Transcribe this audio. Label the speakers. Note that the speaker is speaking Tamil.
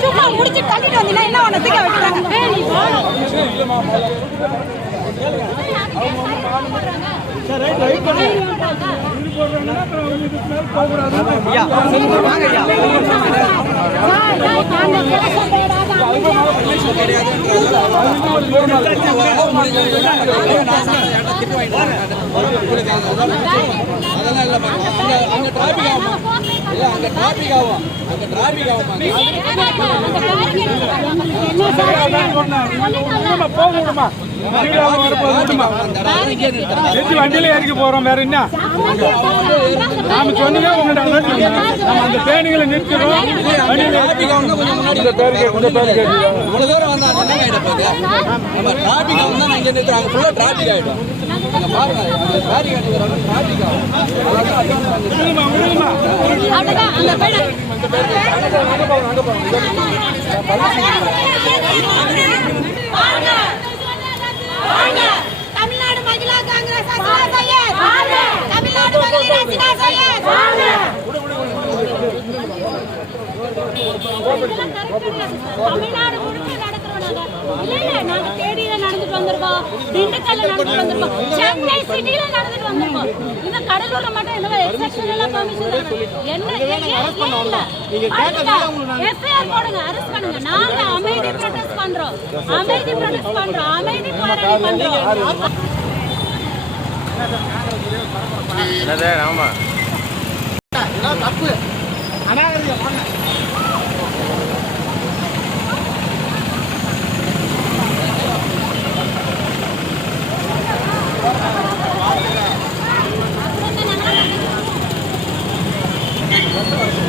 Speaker 1: சும்மா முடிச்சு தள்ளிட்டு வந்தீங்கன்னா என்ன உன்னை கிடையாது
Speaker 2: அதெல்லாம் இல்ல பாருங்க அங்க அங்க டிராபிக் ஆகும் இல்ல அங்க டிராபிக் ஆகும் அங்க டிராபிக் ஆகும்
Speaker 3: எத்தி வண்டியில இறக்கி போறோம் வேற என்ன நாம சொன்னீங்க உங்கள்ட்ட நம்ம அந்த
Speaker 2: டிராபிக் ஆகும் கொஞ்சம்
Speaker 3: பேருக்கு இந்த பேருக்கு
Speaker 2: போகுது நம்ம டிராபிக் ஆகும் தான் இங்க ஆயிடும். அங்க பாருங்க அந்த டிராபிக் ஆயிடுறாங்க டிராபிக் ஆகும்.
Speaker 3: விடுமா விடுமா
Speaker 1: அவ்வளவுதான், அந்த பையனை. வாங்க. தமிழ்நாடு முழுக்க நடக்கிறோம் இல்ல, இல்ல, நாங்க தேடியில நடந்துட்டு வந்திருக்கோம். திண்டுக்கல்ல நடந்துட்டு வந்திருக்கோம். சென்னை நடந்துட்டு வந்திருக்கோம். இந்த கடலூர்ல மட்டும் என்ன இல்ல? போடுங்க, பண்ணுங்க. நாங்க அமைதி பண்றோம். அமைதி பண்றோம். அமைதி போராட்டம் பண்றோம்.
Speaker 4: என்னது ஆமா
Speaker 1: Thank you.